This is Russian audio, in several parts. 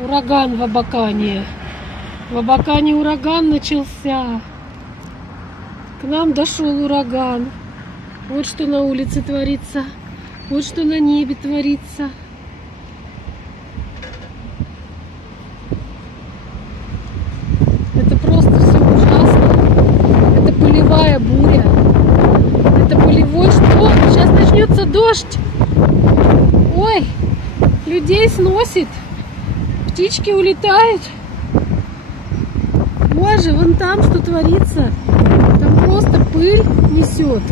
Ураган в Абакане. В Абакане ураган начался. К нам дошел ураган. Вот что на улице творится. Вот что на небе творится. Это просто все ужасно. Это полевая буря. Это полевой шторм. Сейчас начнется дождь. Ой, людей сносит. Птички улетают. Боже, вон там что творится. Там просто пыль несет.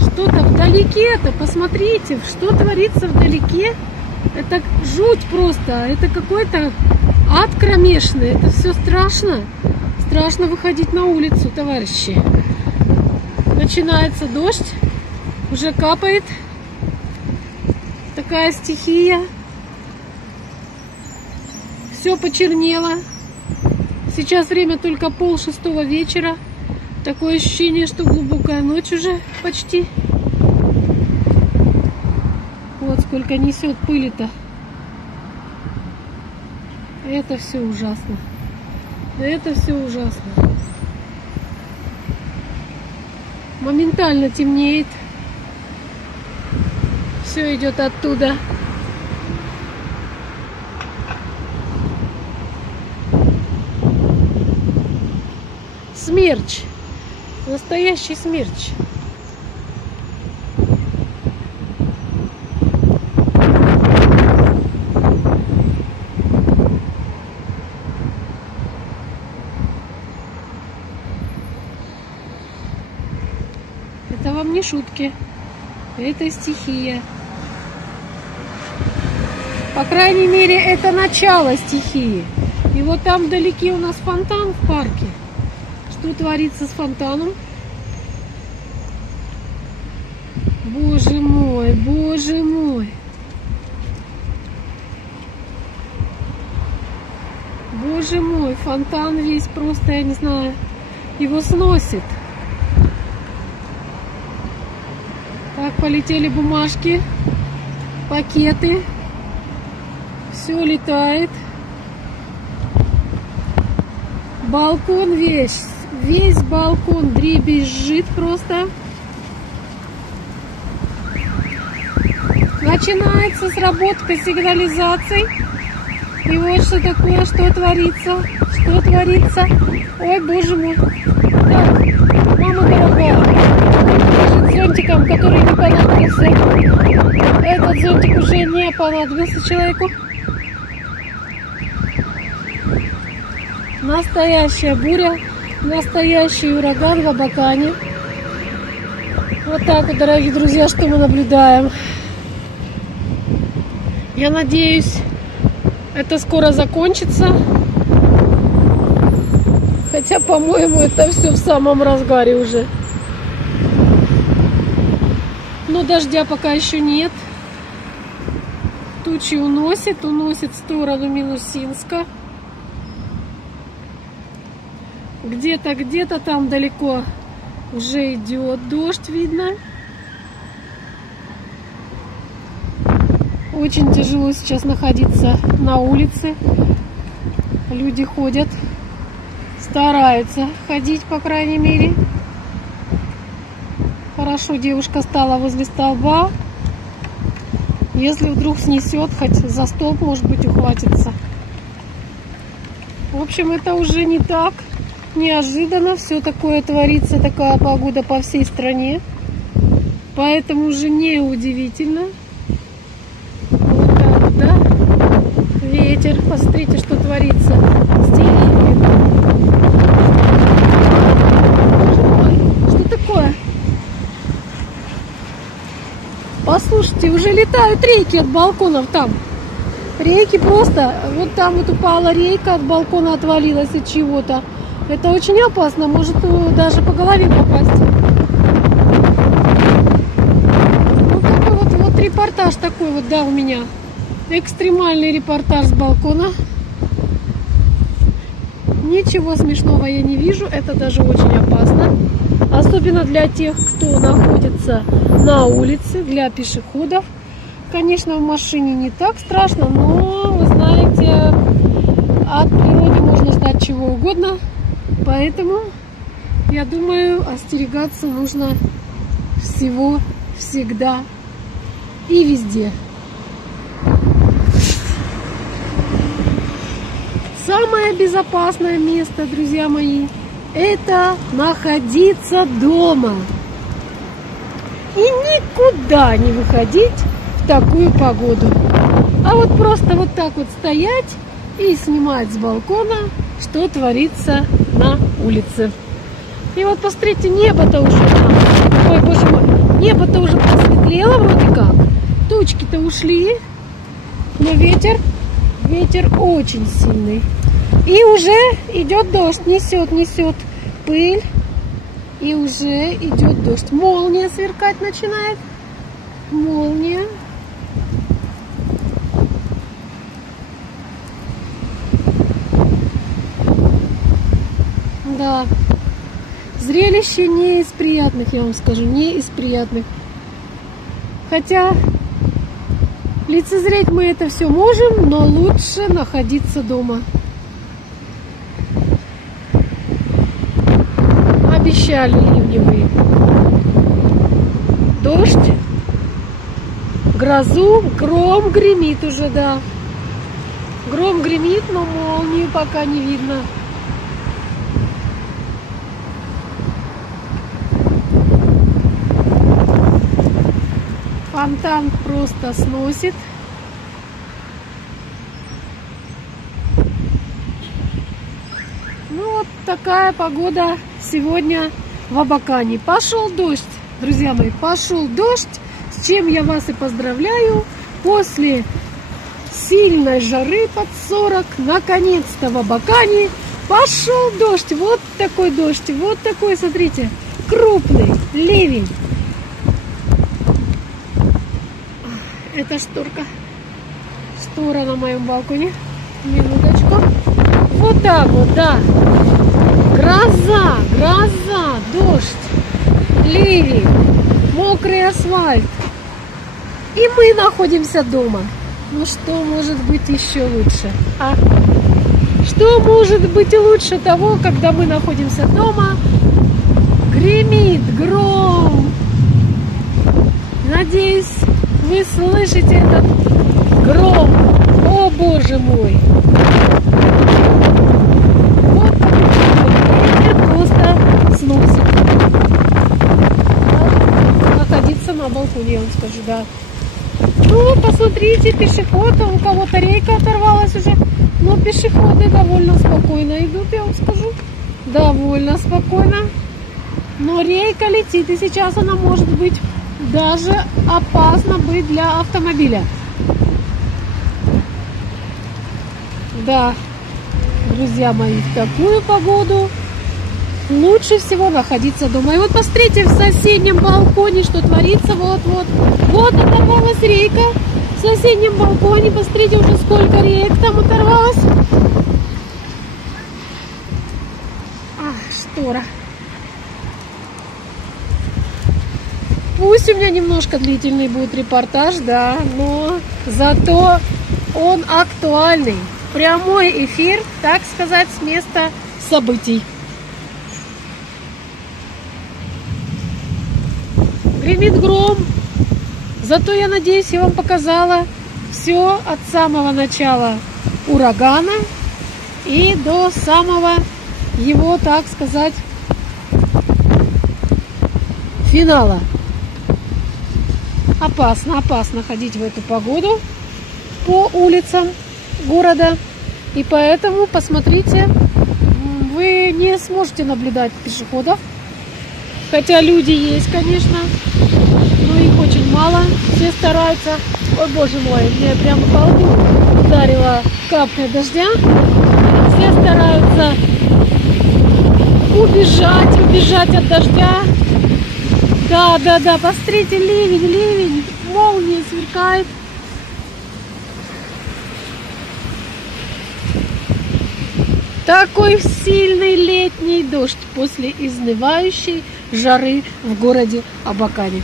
Что-то вдалеке-то, посмотрите, что творится вдалеке. Это жуть просто. Это какой-то ад кромешный. Это все страшно. Страшно выходить на улицу, товарищи. Начинается дождь. Уже капает. Такая стихия. Все почернело. Сейчас время только 5:30 вечера. Такое ощущение, что глубокая ночь уже почти. Вот сколько несет пыли-то. Это все ужасно. Это все ужасно. Моментально темнеет. Все идет оттуда. Смерч. Настоящий смерч. Это вам не шутки. Это стихия. По крайней мере, это начало стихии. И вот там вдалеке у нас фонтан в парке. Что творится с фонтаном? Боже мой, боже мой. Боже мой, фонтан весь просто, я не знаю, его сносит. Так, полетели бумажки, пакеты. Все летает. Балкон весь балкон дребезжит просто. Начинается сработка сигнализаций. И вот что такое, что творится. Что творится. Ой, боже мой. Так, мама дорогая. С зонтиком, который не понадобился. Этот зонтик уже не понадобился человеку. Настоящая буря, настоящий ураган в Абакане. Вот так вот, дорогие друзья, что мы наблюдаем. Я надеюсь, это скоро закончится. Хотя, по-моему, это все в самом разгаре уже. Но дождя пока еще нет. Тучи уносит в сторону Минусинска. Где-то там далеко уже идет дождь, видно. Очень тяжело сейчас находиться на улице. Люди ходят, стараются ходить, по крайней мере. Хорошо, девушка стала возле столба. Если вдруг снесет, хоть за столб, может быть, ухватится. В общем, это уже не так. Неожиданно все такое творится, такая погода по всей стране. Поэтому уже не удивительно. Вот так вот, да? Ветер. Посмотрите, что творится с деревьями. Что такое? Послушайте, уже летают рейки от балконов там. Рейки просто. Вот там вот упала рейка, от балкона отвалилась от чего-то. Это очень опасно, может даже по голове попасть. Ну, такой вот репортаж такой вот, да, у меня. Экстремальный репортаж с балкона. Ничего смешного я не вижу, это даже очень опасно. Особенно для тех, кто находится на улице, для пешеходов. Конечно, в машине не так страшно, но, вы знаете, от природы можно ждать чего угодно. Поэтому, я думаю, остерегаться нужно всего, всегда и везде. Самое безопасное место, друзья мои, это находиться дома. И никуда не выходить в такую погоду. А вот просто вот так вот стоять и снимать с балкона, что творится на улице. И вот посмотрите, небо-то уже там. Ой, боже мой, небо-то уже просветлело вроде как. Тучки-то ушли, но ветер очень сильный. И уже идет дождь, несет пыль. И уже идет дождь. Молния сверкать начинает. Молния. Да. Зрелище не из приятных, я вам скажу. Не из приятных. Хотя лицезреть мы это все можем, но лучше находиться дома. Обещали ливневые дождь, грозу, гром гремит уже, да. Гром гремит, но молнию пока не видно. Фонтан просто сносит. Ну вот такая погода сегодня в Абакане. Пошел дождь, друзья мои, пошел дождь, с чем я вас и поздравляю. После сильной жары под 40, наконец-то в Абакане пошел дождь. Вот такой дождь, вот такой, смотрите, крупный ливень. Это шторка. Штора на моем балконе. Минуточку. Вот так вот, да. Гроза, дождь, ливень, мокрый асфальт. И мы находимся дома. Ну что может быть еще лучше? А? Что может быть лучше того, когда мы находимся дома? Гремит гром. Надеюсь, вы слышите этот гром. О, боже мой! Сносит. Находиться на балконе, я вам скажу, да. Ну вот, посмотрите, пешеход, у кого-то рейка оторвалась уже, но пешеходы довольно спокойно идут, я вам скажу. Довольно спокойно. Но рейка летит, и сейчас она может быть даже опасна быть для автомобиля. Да, друзья мои, в такую погоду лучше всего находиться дома. И вот посмотрите, в соседнем балконе, что творится. Вот оторвалась рейка. В соседнем балконе, посмотрите, уже сколько рейк там оторвалось. Штора. Пусть у меня немножко длительный будет репортаж, да, но зато он актуальный. Прямой эфир, так сказать, с места событий. Гремит гром. Зато, я надеюсь, я вам показала все от самого начала урагана и до самого его, так сказать, финала. Опасно ходить в эту погоду по улицам города. И поэтому, посмотрите, вы не сможете наблюдать пешеходов. Хотя люди есть, конечно, но их очень мало. Все стараются. Ой, боже мой, мне прямо по лбу ударила капля дождя. Все стараются убежать от дождя. Да, посмотрите, ливень, молния сверкает. Такой сильный летний дождь после изнывающей жары в городе Абакане.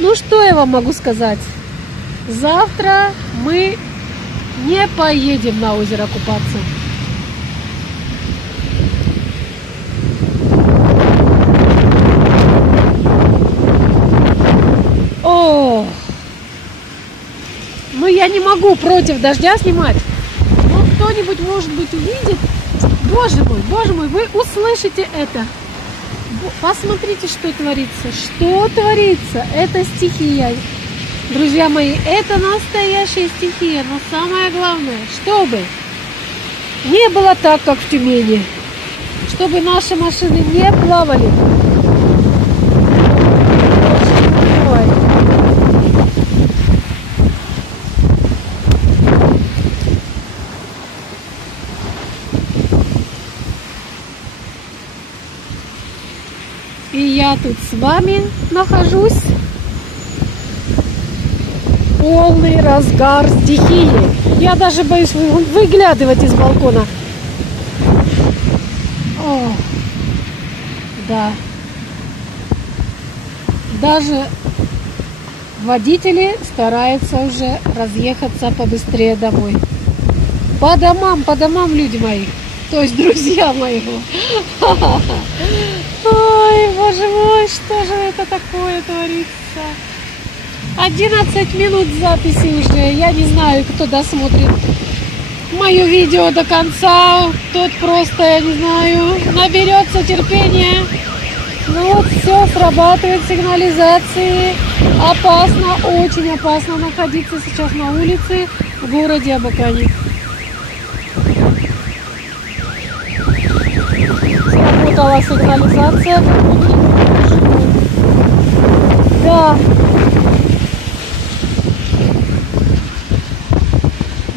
Ну, что я вам могу сказать? Завтра мы не поедем на озеро купаться. О! Ну, я не могу против дождя снимать. Но кто-нибудь, может быть, увидит. Боже мой, вы услышите это. Посмотрите, что творится. Что творится? Это стихия. Друзья мои, это настоящая стихия. Но самое главное, чтобы не было так, как в Тюмени. Чтобы наши машины не плавали. И я тут с вами нахожусь. Полный разгар стихии. Я даже боюсь выглядывать из балкона. О, да. Даже водители стараются уже разъехаться побыстрее домой. По домам, люди мои. То есть друзья мои. Ой, боже мой, что же это такое творится? 11 минут записи уже. Я не знаю, кто досмотрит мое видео до конца. Тот просто, я не знаю, наберется терпения. Ну вот все, срабатывает сигнализации. Опасно, очень опасно находиться сейчас на улице в городе Абакане. Сработала сигнализация. Да.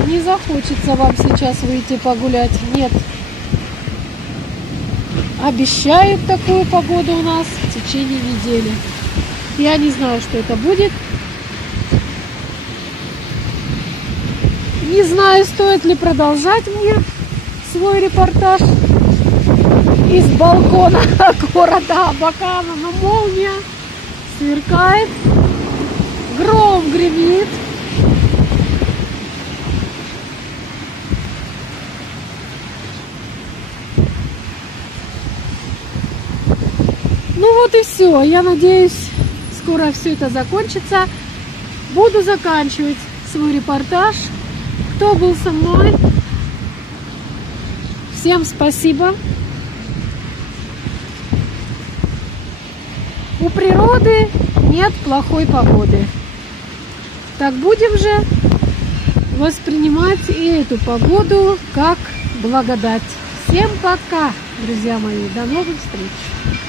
Не захочется вам сейчас выйти погулять. Нет. Обещают такую погоду у нас в течение недели. Я не знаю, что это будет. Не знаю, стоит ли продолжать мне свой репортаж из балкона города Абакана. Но молния сверкает, гром гремит. Ну вот и все. Я надеюсь, скоро все это закончится. Буду заканчивать свой репортаж. Кто был со мной? Всем спасибо. У природы нет плохой погоды. Так будем же воспринимать и эту погоду как благодать. Всем пока, друзья мои. До новых встреч.